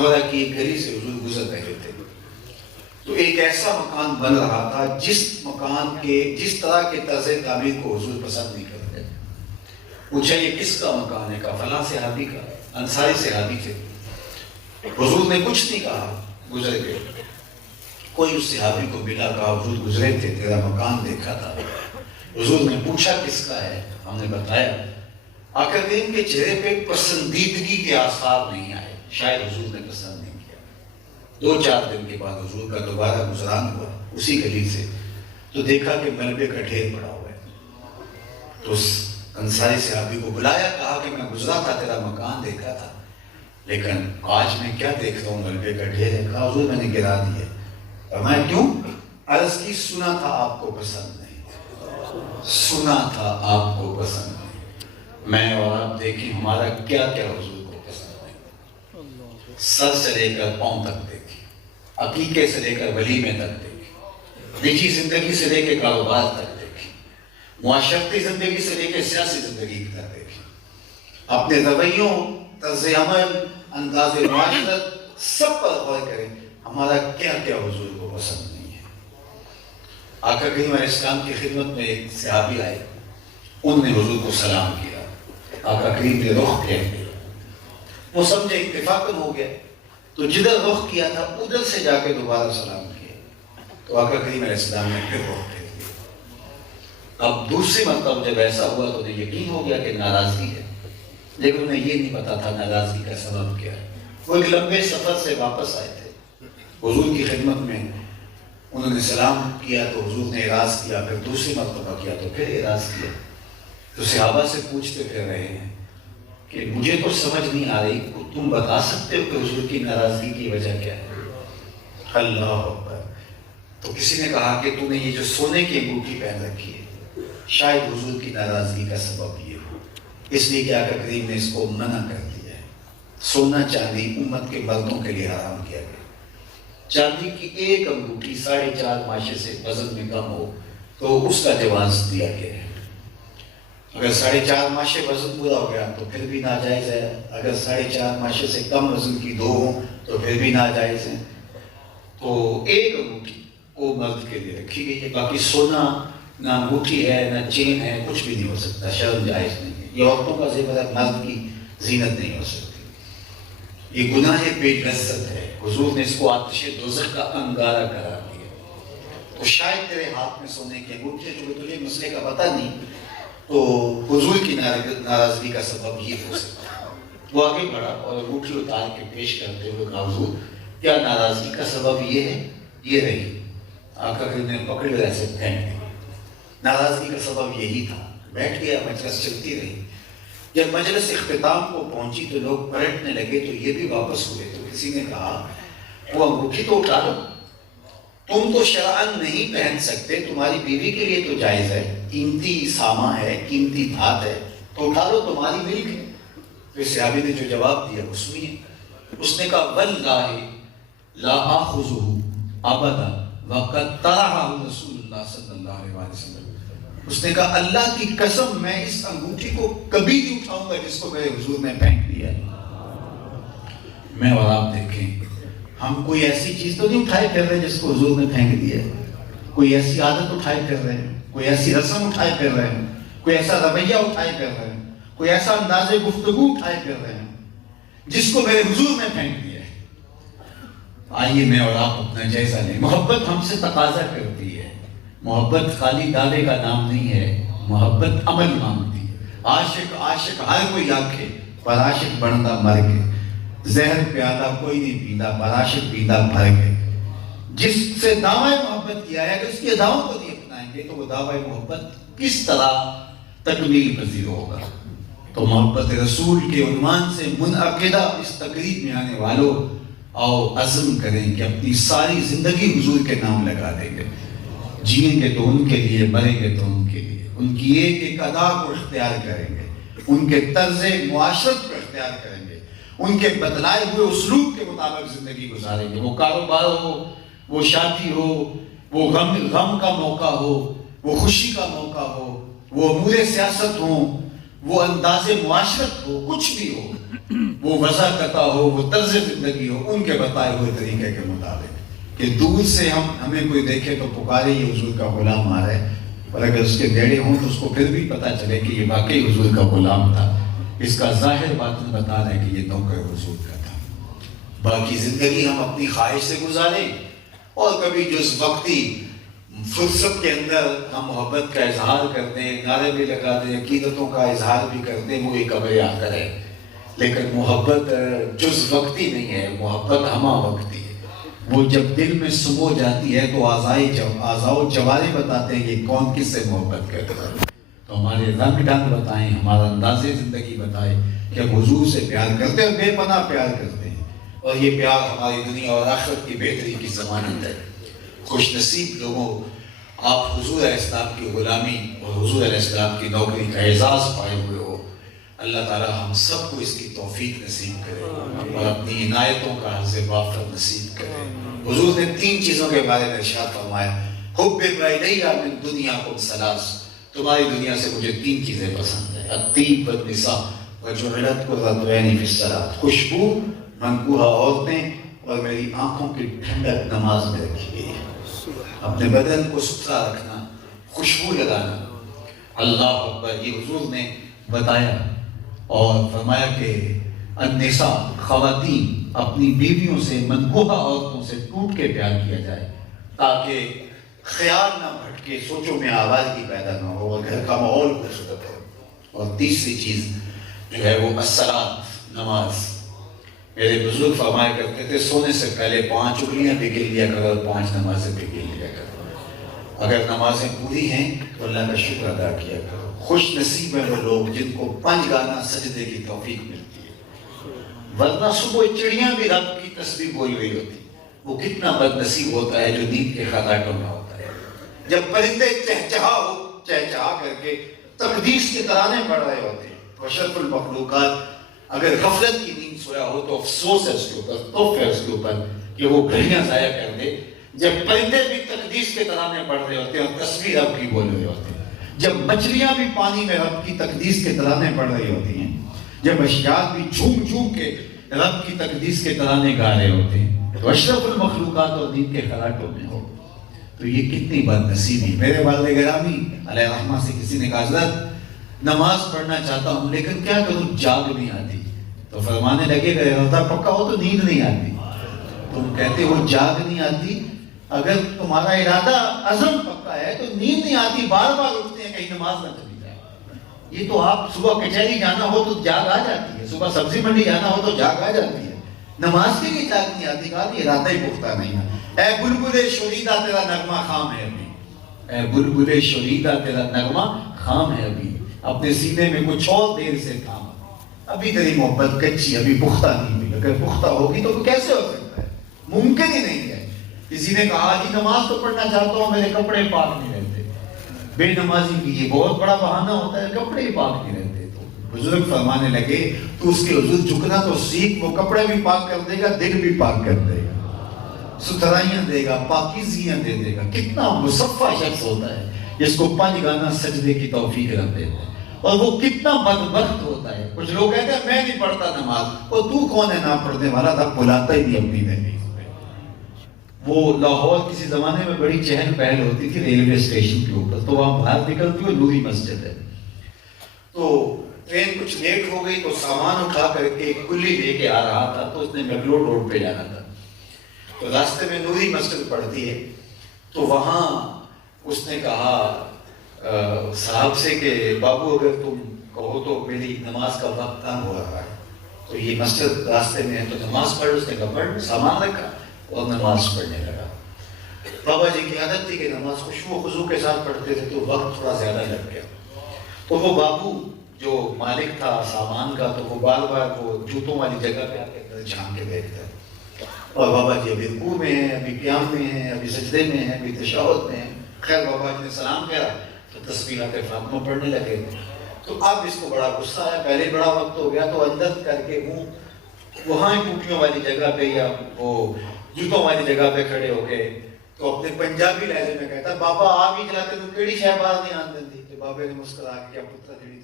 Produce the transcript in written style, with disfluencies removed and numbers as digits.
منورہ کی ایک گلی سے حضور گزر رہے تھے، تو ایک ایسا مکان بن رہا تھا جس مکان کے جس طرح کے طرز تعمیر کو حضور پسند نہیں کرتے۔ پوچھا یہ کس کا مکان ہے؟ کہا فلاں صحابی کا، انصاری صحابی تھے۔ حضور نے کچھ نہیں کہا، گزر گئے۔ کوئی اس صحابی کو ملا، کہا حضور گزرے تھے، تیرا مکان دیکھا تھا۔ حضور نے پوچھا کس کا ہے؟ ہم نے بتایا۔ آقا کریم کے چہرے پہ پسندیدگی کے آثار نہیں آئے، شاید حضور نے پسند نہیں کیا۔ 2-4 دن کے بعد حضور کا دوبارہ گزران ہوا اسی گلی سے، تو دیکھا کہ ملبے کا ڈھیر پڑا ہوا ہے۔ تو اس انصاری صحابی کو بلایا، کہا کہ میں گزرا تھا، تیرا مکان دیکھا تھا، لیکن آج میں کیا دیکھ رہا ہوں؟ ملبے کا ڈھیر ہے۔ کہا حضور میں نے گرا دیا۔ فرمایا کیوں؟ عرض کی سنا تھا آپ کو پسند نہیں، سنا تھا آپ کو پسند نہیں۔ میں اور آپ دیکھیں ہمارا کیا کیا حضور کو پسند نہیں۔ سر سے لے کر پاؤں تک دیکھیں، عقیقے سے لے کر ولیمے تک دیکھیں، نجی زندگی سے لے کے کاروبار تک دیکھیں، معاشرتی زندگی سے لے کے سیاسی زندگی تک دیکھیں، اپنے رویوں، طرز عمل، انداز معاشرت، سب پر غور کریں ہمارا کیا کیا حضور کو پسند نہیں ہے۔ آقا کریم علیہ السلام کی خدمت میں ایک صحابی آئے، انہوں نے حضور کو سلام کیا، آقا کریم نے رخ پھیر دیا۔ وہ سمجھے اتفاقاً ہو گیا، تو جدھر رخ کیا تھا ادھر سے جا کے دوبارہ سلام کیا، تو آقا کریم علیہ السلام نے پھر رخ پھیر دیا۔ اب دوسری مرتبہ جب ایسا ہوا تو انہیں یقین ہو گیا کہ ناراضگی ہے، لیکن انہیں یہ نہیں پتا تھا ناراضگی کا سبب کیا ہے۔ وہ ایک لمبے سفر سے واپس آئے تھے، حضور کی خدمت میں انہوں نے سلام کیا تو حضور نے اعراض کیا، پھر دوسری مرتبہ کیا تو پھر اعراض کیا۔ تو صحابہ سے پوچھتے پھر رہے ہیں کہ مجھے تو سمجھ نہیں آ رہی، تم بتا سکتے ہو کہ حضور کی ناراضگی کی وجہ کیا ہے؟ اللہ اکبر۔ تو کسی نے کہا کہ تو نے یہ جو سونے کی انگوٹھی پہن رکھی ہے، شاید حضور کی ناراضگی کا سبب یہ ہو، اس لیے کہ آقا کریم نے اس کو منع کر دیا ہے۔ سونا چاندی امت کے مردوں کے لیے حرام کیا گیا۔ چاندی کی ایک انگوٹھی 4.5 ماشے سے وزن میں کم ہو تو اس کا جواز دیا گیا ہے۔ اگر 4.5 ماشے وزن پورا ہو گیا تو پھر بھی ناجائز ہے، اگر 4.5 ماشے سے کم وزن کی 2 ہوں تو پھر بھی ناجائز ہے۔ تو ایک انگوٹھی وہ مرد کے لیے رکھی گئی ہے، باقی سونا نہ انگوٹھی ہے نہ چین ہے، کچھ بھی نہیں ہو سکتا، شرم جائز نہیں ہے۔ یہ عورتوں کا زیور ہے، مرد کی زینت نہیں ہو سکتی، یہ گناہ بے لذت ہے۔ حضور نے اس کو آتش دوزخ کا انگارہ قرار دیا۔ تو شاید تیرے ہاتھ میں سونے کی انگوٹھی ہے، چونکہ تجھے مسئلے کا پتہ نہیں، تو حضور کی ناراضگی کا سبب یہ ہو سکتا ہے۔ وہ آگے بڑھا اور انگوٹھی اتار کے پیش کرتے ہوئے کہا حضور کیا ناراضگی کا سبب یہ ہے؟ یہ رہی۔ آقا کریم نے پکڑ کر ایسے پھینک دی، ناراضگی کا سبب یہی تھا۔ بیٹھ گیا، مجلس چلتی رہی۔ جب مجلس اختتام کو پہنچی تو لوگ پلٹنے لگے تو یہ بھی واپس ہوئے، تو کسی نے کہا وہ انگوٹھی تو اٹھا لو، تم تو شرعاً نہیں پہن سکتے، تمہاری بیوی کے لیے تو جائز ہے، قیمتی سامان ہے، قیمتی دھات ہے، تو اٹھا لو، تمہاری ملک ہے۔ تو صحابی نے جو جواب دیا وہ سنیے، اس نے کہا واللہ لا آخذہ ابدا وقد طرحہ رسول اللہ صلی اللہ علیہ وسلم۔ اس نے کہا اللہ کی قسم میں اس انگوٹھی کو کبھی نہیں اٹھاؤں گا جس کو میرے حضور نے پھینک دیا۔ میں اور آپ دیکھیں ہم کوئی ایسی چیز تو نہیں اٹھائے پھر رہے جس کو حضور نے پھینک دیا، کوئی ایسی عادت اٹھائے پھر رہے ہیں، کوئی ایسی رسم اٹھائے پھر رہے ہیں، کوئی ایسا رویہ اٹھائے پھر رہے ہیں، کوئی ایسا انداز گفتگو اٹھائے پھر رہے ہیں جس کو میرے حضور نے پھینک دیا ہے۔ آئیے میں اور آپ اپنا جائزہ لیں۔ محبت ہم سے تقاضا کرتی ہے، محبت خالی دعوے کا نام نہیں ہے، محبت عمل مانگتی ہے۔ عاشق ہر کوئی آنکھے پر عاشق بنتا مر کے، زہر پیالہ کوئی نہیں پیندا پر عاشق پیندا بھر کے۔ جس سے دعوی محبت کیا ہے، اگر اس کی اداؤں کو نہیں اپنائیں گے تو وہ دعوی محبت کس طرح تکمیل پذیر ہوگا؟ تو محبت رسول کے عنوان سے منعقدہ اس تقریب میں آنے والوں آؤ عزم کریں کہ اپنی ساری زندگی حضور کے نام لگا دیں گے، جئیں گے تو ان کے لیے، مریں گے تو ان کے لیے، ان کی ایک ایک ادا کو اختیار کریں گے، ان کے طرز معاشرت کو اختیار کریں گے، ان کے بتلائے ہوئے اسلوب کے مطابق زندگی گزاریں گے۔ وہ کاروبار ہو، وہ شادی ہو، وہ غم کا موقع ہو، وہ خوشی کا موقع ہو، وہ امور سیاست ہو، وہ انداز معاشرت ہو، کچھ بھی ہو، وہ وضع قطع ہو، وہ طرز زندگی ہو ان کے بتائے ہوئے طریقے کے مطابق، کہ دور سے ہمیں کوئی دیکھے تو پکارے یہ حضور کا غلام آ رہا ہے، اور اگر اس کے نیڑے ہوں تو اس کو پھر بھی پتہ چلے کہ یہ واقعی حضور کا غلام تھا، اس کا ظاہر باطن بتا رہے کہ یہ نوکر حضور کا تھا۔ باقی زندگی ہم اپنی خواہش سے گزاریں، اور کبھی جز وقتی فرصت کے اندر ہم محبت کا اظہار کر دیں، نعرے بھی لگا دیں، عقیدتوں کا اظہار بھی کر دیں، وہ ایک ابریا کرے، لیکن محبت جز وقتی نہیں ہے، محبت ہمہ وقتی ہے۔ وہ جب دل میں سمو جاتی ہے تو اعضاء و جوارح بتاتے ہیں کہ کون کس سے محبت کرتا ہے۔ تو ہمارے رنگ ڈھنگ بتائیں، ہمارا انداز زندگی بتائیں کہ ہم حضور سے پیار کرتے ہیں، بے پناہ پیار کرتے ہیں، اور یہ پیار ہماری دنیا اور آخرت کی بہتری کی ضمانت ہے۔ خوش نصیب لوگوں، آپ حضور علیہ السلام کی غلامی اور حضور علیہ السلام کی نوکری کا اعزاز پائے ہوئے ہو۔ اللہ تعالی ہم سب کو اس کی توفیق نصیب کرے اور اپنی عنایتوں کا حظ وافر نصیب کرے۔ حضور نے 3 چیزوں کے بارے میں ارشاد فرمایا، حب الیہ من دنیاکم ثلاث، تمہاری دنیا سے مجھے 3 چیزیں پسند ہیں، الطیب والنساء وجعلت قرۃ عینی فی الصلاۃ، خوشبو، منکوحہ عورتیں، اور میری آنکھوں کی ٹھنڈک نماز میں رکھی گئی ہے۔ اپنے بدن کو ستھرا رکھنا، خوشبو لگانا، اللہ اکبر، یہ حضور نے بتایا اور فرمایا کہ النساء، خواتین، اپنی بیویوں سے، منکوحہ عورتوں سے ٹوٹ کے پیار کیا جائے تاکہ خیال نہ بھٹکے، سوچوں میں آوازگی پیدا نہ ہو اور گھر کا ماحول خوبصورت ہو۔ اور تیسری چیز جو ہے وہ الصلاۃ، نماز۔ میرے بزرگ فرمایا کرتے تھے سونے سے پہلے 5 چغلیاں بھی گر لیا کرو اور 5 نمازیں بھی گر لیا کرو۔ اگر نمازیں پوری ہیں تو اللہ کا شکر ادا کیا کرو۔ خوش نصیب ہیں وہ لوگ جن کو 5 گانا سجدے کی توفیق ملتی ہے، ورنہ صبح چڑیاں بھی رب کی تسبیح بول رہی ہوتی، وہ کتنا بد نصیب ہوتا ہے جو نیند کے خراٹوں میں ہوتا ہے۔ جب پرندے چہچہا کر کے تقدیس کے ترانے پڑھ رہے ہوتے ہیں، اشرف المخلوقات اگر غفلت کی نیند سویا ہو تو افسوس ہے اس کے اوپر، توف ہے اس کے اوپر کہ وہ گھڑیاں ضائع کر دے۔ جب پرندے بھی تقدیس کے ترانے پڑھ رہے ہوتے ہیں اور تسبیح رب کی بول رہے ہوتے ہیں، جب مچھلیاں بھی پانی میں رب کی تقدیس کے ترانے پڑھ رہی ہوتی ہیں، جب اشجار بھی جھوم جھوم کے رب کی تقدیس کے ترانے گا رہے ہوتے ہیں، تو اشرف المخلوقات اور نیند کے خراٹوں میں ہو تو یہ کتنی بد نصیبی۔ میرے والد گرامی علیہ رحمہ سے کسی نے کہا حضرت نماز پڑھنا چاہتا ہوں لیکن کیا کروں، جاگ نہیں آتی۔ تو فرمانے لگے گا ارادہ پکا ہو تو نیند نہیں آتی۔ تم کہتے ہو جاگ نہیں آتی، اگر تمہارا ارادہ عزم پکا ہے تو نیند نہیں آتی، بار بار اٹھتے ہیں کہیں نماز نہ چلی جائے۔ یہ تو آپ صبح کچہری جانا ہو تو جاگ آ جاتی ہے، صبح سبزی منڈی جانا ہو تو جاگ آ جاتی ہے، نماز کے لیے جاگ نہیں آتی۔ کہا کہ ارادہ ہی پختہ نہیں ہے۔ اے بلبل شوریدہ تیرا نغمہ خام ہے ابھی، اے بلبل شوریدہ تیرا نغمہ خام ہے ابھی، اپنے سینے میں کچھ اور دیر سے تھام، ابھی تیری محبت کچی، ابھی پختہ نہیں ہوئی۔ اگر پختہ ہوگی تو کیسے ہو سکتا ہے، ممکن ہی نہیں ہے۔ کسی نے کہا جی نماز تو پڑھنا چاہتا ہوں میرے کپڑے پاک نہیں رہتے۔ بے نمازی کی یہ بہت بڑا بہانہ ہوتا ہے، کپڑے ہی پاک نہیں رہتے۔ تو بزرگ فرمانے لگے تو اس کے حضور جھکنا تو سیکھ، وہ کپڑے بھی پاک کر دے گا، دل بھی پاک کر دے گا، ستھرائیاں دے گا، پاکیزگیاں دے دے گا۔ کتنا مصفہ شخص ہوتا ہے جس کو 5 گانا سجدے کی توفیق رب دیتا ہے، اور وہ کتنا بدبخت ہوتا ہے۔ کچھ لوگ کہتے ہیں میں نہیں پڑھتا نماز، اور تو کون ہے نہ پڑھنے والا، تھا بلاتا ہی نہیں اپنی دہلیز پہ۔ وہ لاہور کسی زمانے میں بڑی چہل پہل ہوتی تھی ریلوے اسٹیشن کے اوپر، تو وہاں باہر نکلتی ہوئی نوری مسجد ہے، تو ٹرین کچھ لیٹ ہو گئی تو سامان اٹھا کر کے ایک کلی لے کے آ رہا تھا، تو اس نے مغلوڈ روڈ پہ جانا تھا، تو راستے میں نوری مسجد پڑتی ہے، تو وہاں اس نے کہا صاحب سے کہ بابو اگر تم کہو تو میری نماز کا وقت تنگ ہو رہا ہے، تو یہ مسجد راستے میں ہے تو نماز پڑھ۔ اس نے کہا پڑھ، سامان رکھا اور نماز پڑھنے لگا۔ بابا جی کی عادت تھی کہ نماز خشوع و خضوع کے ساتھ پڑھتے تھے تو وقت تھوڑا زیادہ لگ گیا، تو وہ بابو جو مالک تھا سامان کا، تو وہ بار بار وہ جوتوں والی جگہ پہ آ کے جھانک کے دیکھتا ہے، اور بابا جی ابھی رکوع میں ہیں، ابھی قیام میں ہیں، ابھی سجدے میں ہیں، ابھی تشہد میں ہیں۔ خیر بابا جی نے سلام کیا تو تسبیحات فاطمہ پڑھنے لگے، تو اب اس کو بڑا غصہ آیا، پہلے بڑا وقت ہو گیا تو اندر کر کے وہاں ٹوٹیوں والی جگہ پہ یا وہ جوتوں والی جگہ پہ کھڑے ہو گئے، تو اپنے پنجابی لہجے میں کہتا بابا آپ ہی جلاتے تو کیڑی شے باہر نہیں آن دیندی، کہ بابے نے مسکرا کے کیا پتر جڑی